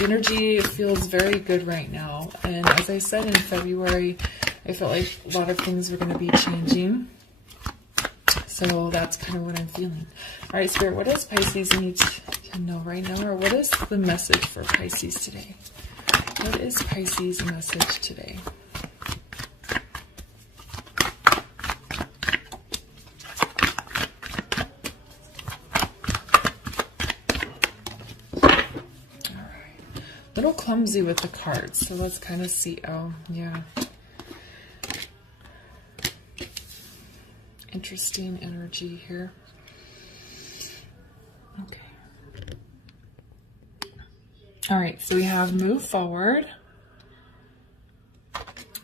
The energy feels very good right now. And as I said in February, I felt like a lot of things were going to be changing. So that's kind of what I'm feeling. All right, Spirit, what does Pisces need to know right now? Or what is the message for Pisces today? What is Pisces' message today? Little clumsy with the cards, so let's kind of see. Oh, yeah. Interesting energy here. Okay. All right, so we have move forward.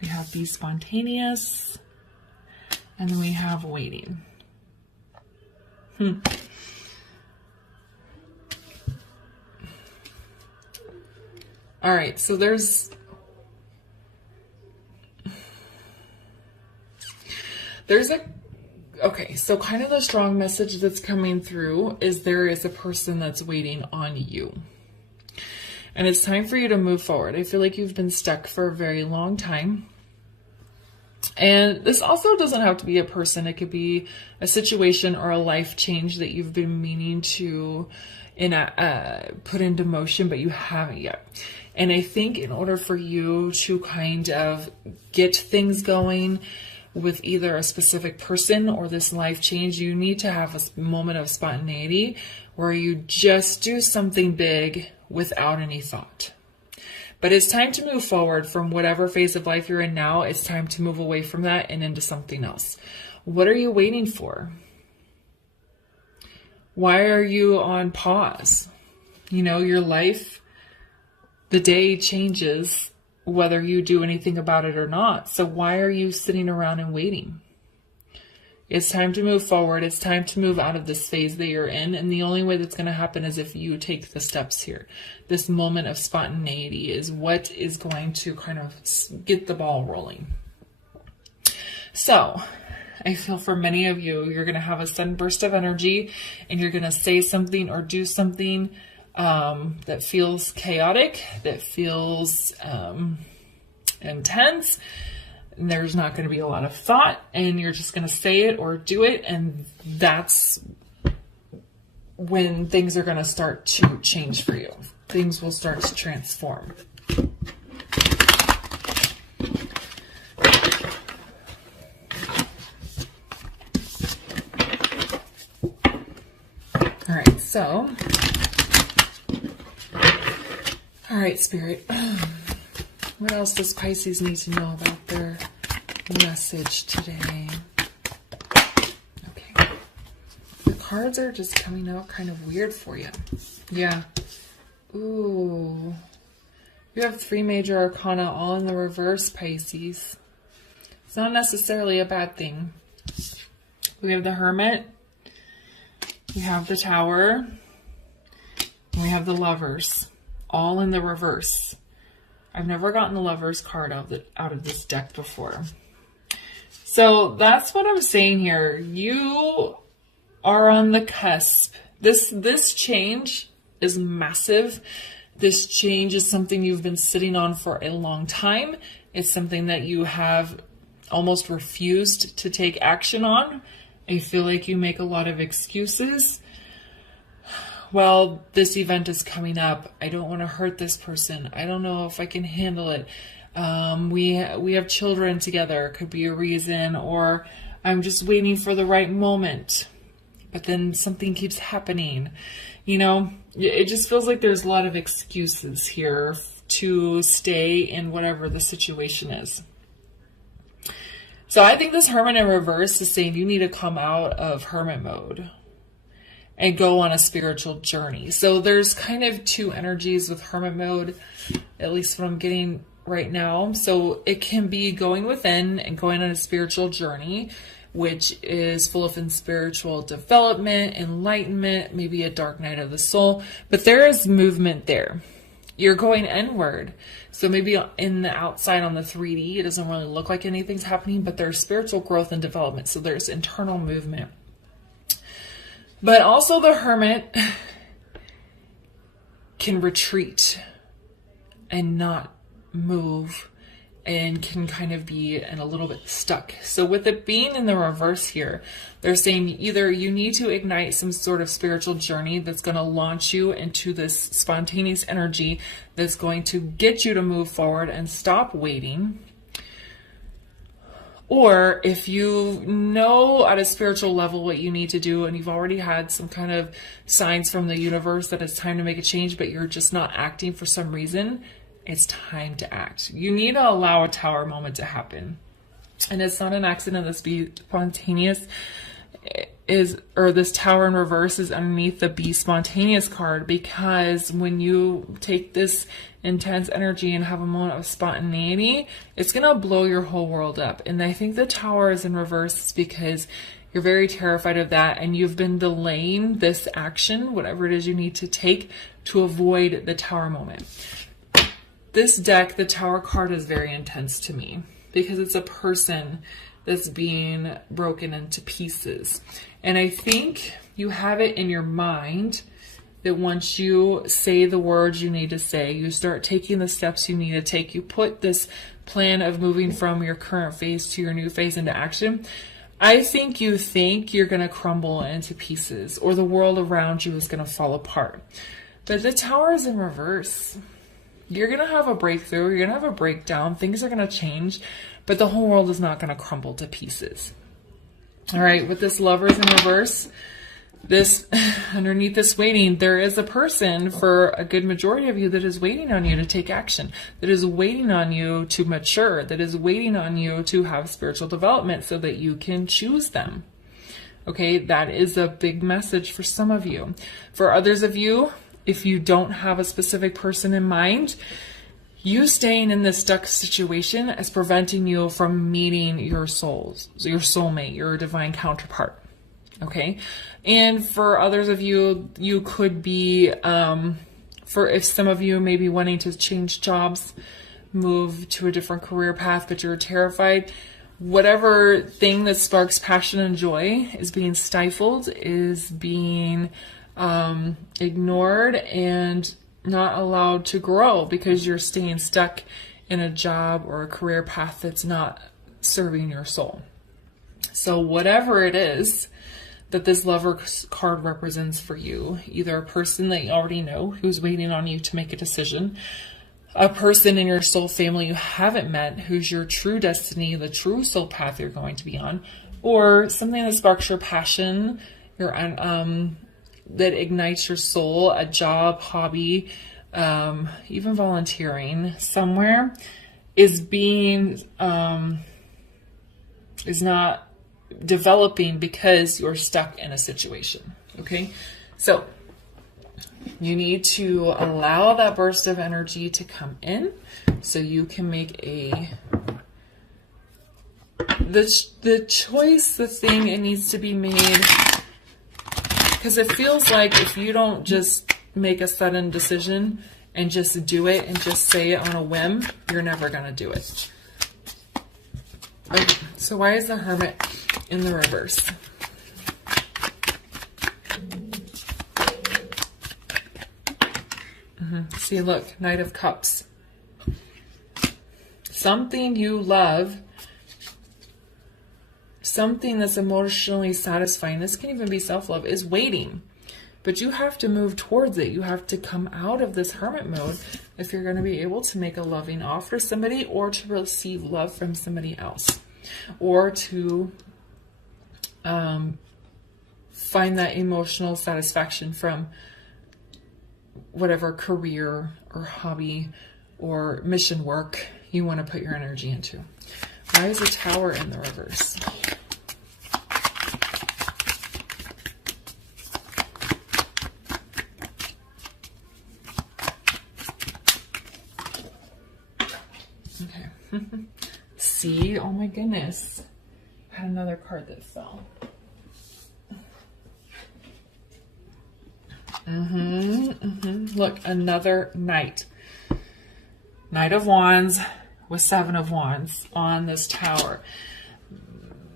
We have be spontaneous. And then we have waiting. All right, so there's okay, so kind of the strong message that's coming through is there is a person that's waiting on you. And it's time for you to move forward. I feel like you've been stuck for a very long time. And this also doesn't have to be a person. It could be a situation or a life change that you've been meaning to put into motion, but you haven't yet. And I think in order for you to kind of get things going with either a specific person or this life change, you need to have a moment of spontaneity where you just do something big without any thought. But it's time to move forward from whatever phase of life you're in now. It's time to move away from that and into something else. What are you waiting for? Why are you on pause? You know, your life, the day changes whether you do anything about it or not. So why are you sitting around and waiting? It's time to move forward. It's time to move out of this phase that you're in. And the only way that's going to happen is if you take the steps here. This moment of spontaneity is what is going to kind of get the ball rolling. So I feel for many of you, you're going to have a sudden burst of energy and you're going to say something or do something that feels chaotic, that feels intense. And there's not going to be a lot of thought, and you're just going to say it or do it, and that's when things are going to start to change for you. Things will start to transform. All right, so, all right, Spirit. What else does Pisces need to know about their message today? Okay. The cards are just coming out kind of weird for you. Yeah. Ooh. You have 3 major arcana all in the reverse, Pisces. It's not necessarily a bad thing. We have the Hermit. We have the Tower. And we have the Lovers. All in the reverse. I've never gotten the Lover's card out of this deck before. So that's what I'm saying here. You are on the cusp. This change is massive. This change is something you've been sitting on for a long time. It's something that you have almost refused to take action on. I feel like you make a lot of excuses. Well, this event is coming up. I don't want to hurt this person. I don't know if I can handle it. We have children together, could be a reason, or I'm just waiting for the right moment. But then something keeps happening. You know, it just feels like there's a lot of excuses here to stay in whatever the situation is. So I think this Hermit in reverse is saying you need to come out of hermit mode and go on a spiritual journey. So there's kind of 2 energies with hermit mode, at least what I'm getting right now. So it can be going within and going on a spiritual journey, which is full of spiritual development, enlightenment, maybe a dark night of the soul. But there is movement there. You're going inward. So maybe in the outside on the 3D, it doesn't really look like anything's happening, but there's spiritual growth and development. So there's internal movement. But also the Hermit can retreat and not move, and can kind of be in a little bit stuck. So with it being in the reverse here, they're saying either you need to ignite some sort of spiritual journey that's going to launch you into this spontaneous energy that's going to get you to move forward and stop waiting. Or if you know at a spiritual level what you need to do, and you've already had some kind of signs from the universe that it's time to make a change, but you're just not acting for some reason, it's time to act. You need to allow a tower moment to happen. And it's not an accident this be spontaneous or this tower in reverse is underneath the be spontaneous card, because when you take this intense energy and have a moment of spontaneity, it's going to blow your whole world up. And I think the tower is in reverse because you're very terrified of that, and you've been delaying this action, whatever it is you need to take to avoid the tower moment. This deck, the Tower card, is very intense to me because it's a person that's being broken into pieces. And I think you have it in your mind that once you say the words you need to say, you start taking the steps you need to take, you put this plan of moving from your current phase to your new phase into action, I think you're going to crumble into pieces, or the world around you is going to fall apart. But the Tower is in reverse. You're going to have a breakthrough. You're going to have a breakdown. Things are going to change, but the whole world is not going to crumble to pieces. All right. With this Lovers in reverse, this underneath this waiting, there is a person for a good majority of you that is waiting on you to take action, that is waiting on you to mature, that is waiting on you to have spiritual development so that you can choose them. Okay. That is a big message for some of you. For others of you, if you don't have a specific person in mind, you staying in this stuck situation is preventing you from meeting your soulmate, your divine counterpart. Okay. And for others of you, you could be, if some of you may be wanting to change jobs, move to a different career path, but you're terrified, whatever thing that sparks passion and joy is being stifled, is being ignored and not allowed to grow because you're staying stuck in a job or a career path that's not serving your soul. So whatever it is that this Lover card represents for you, either a person that you already know who's waiting on you to make a decision, a person in your soul family you haven't met who's your true destiny, the true soul path you're going to be on, or something that sparks your passion, your that ignites your soul, a job, hobby, even volunteering somewhere, is not developing because you're stuck in a situation. Okay. So you need to allow that burst of energy to come in so you can make the choice, the thing it needs to be made. Because it feels like if you don't just make a sudden decision and just do it and just say it on a whim, you're never going to do it. Okay, so why is the Hermit in the reverse? See, look, Knight of Cups. Something you love, something that's emotionally satisfying, this can even be self-love, is waiting. But you have to move towards it. You have to come out of this hermit mode if you're going to be able to make a loving offer to somebody, or to receive love from somebody else, or to find that emotional satisfaction from whatever career or hobby or mission work you want to put your energy into. Why is the Tower in the reverse? Okay. See? Oh my goodness. I had another card that fell. Look, another Knight. Knight of Wands with Seven of Wands on this Tower.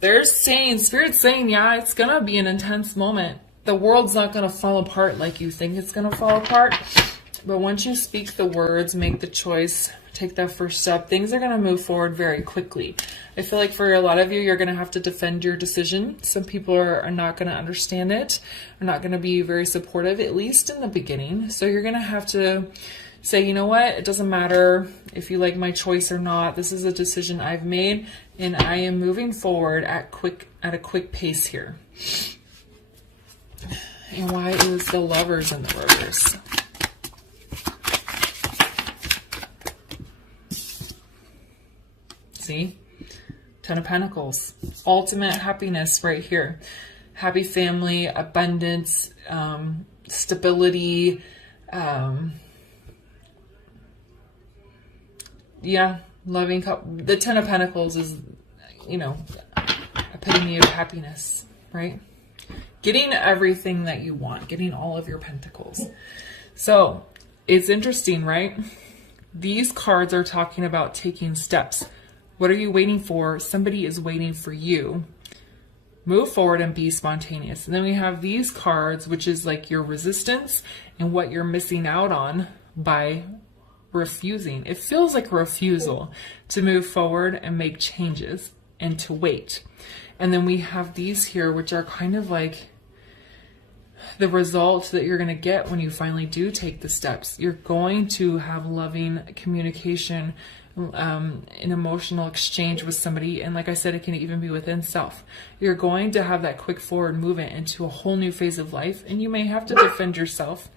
They're saying, Spirit's saying, yeah, it's going to be an intense moment. The world's not going to fall apart like you think it's going to fall apart. But once you speak the words, make the choice, take that first step, things are going to move forward very quickly. I feel like for a lot of you, you're going to have to defend your decision. Some people are not going to understand it, are not going to be very supportive, at least in the beginning. So you're going to have to say, you know what, it doesn't matter if you like my choice or not. This is a decision I've made, and I am moving forward at a quick pace here. And why is the Lovers in the reverse? See? Ten of Pentacles. Ultimate happiness right here. Happy family, abundance, stability. Yeah, loving couple. The Ten of Pentacles is, you know, epitome of happiness, right? Getting everything that you want, getting all of your pentacles. So it's interesting, right? These cards are talking about taking steps. What are you waiting for? Somebody is waiting for you. Move forward and be spontaneous. And then we have these cards, which is like your resistance and what you're missing out on by refusing. It feels like a refusal to move forward and make changes and to wait. And then we have these here, which are kind of like the result that you're going to get when you finally do take the steps. You're going to have loving communication, an emotional exchange with somebody. And like I said, it can even be within self. You're going to have that quick forward movement into a whole new phase of life. And you may have to defend yourself.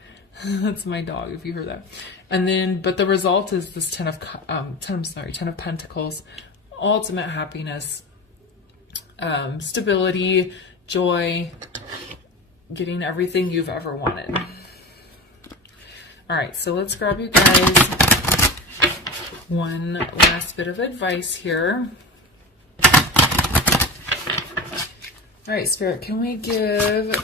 That's my dog, if you heard that. And then, but the result is this Ten of Pentacles, ultimate happiness, stability, joy, getting everything you've ever wanted. All right, so let's grab you guys one last bit of advice here. All right, Spirit, can we give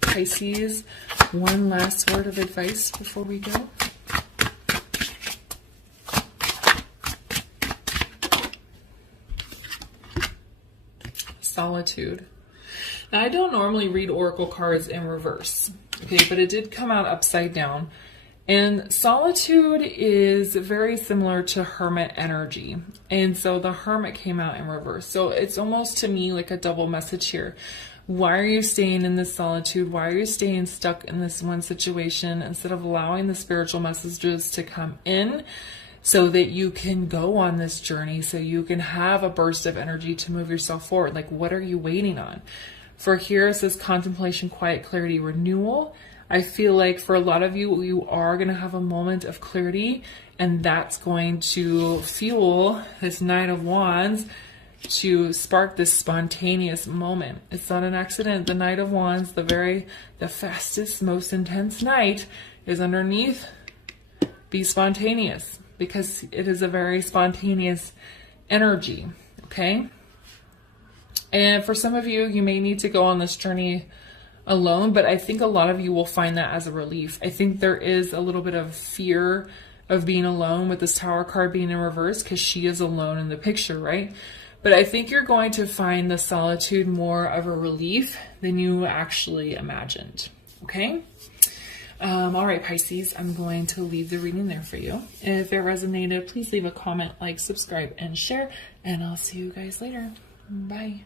Pisces one last word of advice before we go? Solitude. Now, I don't normally read oracle cards in reverse, okay, but it did come out upside down. And solitude is very similar to hermit energy. And so the hermit came out in reverse. So it's almost to me like a double message here. Why are you staying in this solitude? Why are you staying stuck in this one situation instead of allowing the spiritual messages to come in so that you can go on this journey, so you can have a burst of energy to move yourself forward? Like, what are you waiting on? For here it says contemplation, quiet, clarity, renewal. I feel like for a lot of you, you are going to have a moment of clarity, and that's going to fuel this Knight of Wands to spark this spontaneous moment. It's not an accident. The Knight of Wands, the fastest, most intense knight, is underneath be spontaneous, because it is a very spontaneous energy, okay? And for some of you, you may need to go on this journey alone, but I think a lot of you will find that as a relief. I think there is a little bit of fear of being alone with this Tower card being in reverse, because she is alone in the picture, right? But I think you're going to find the solitude more of a relief than you actually imagined, okay? All right, Pisces, I'm going to leave the reading there for you. If it resonated, please leave a comment, like, subscribe, and share, and I'll see you guys later. Bye.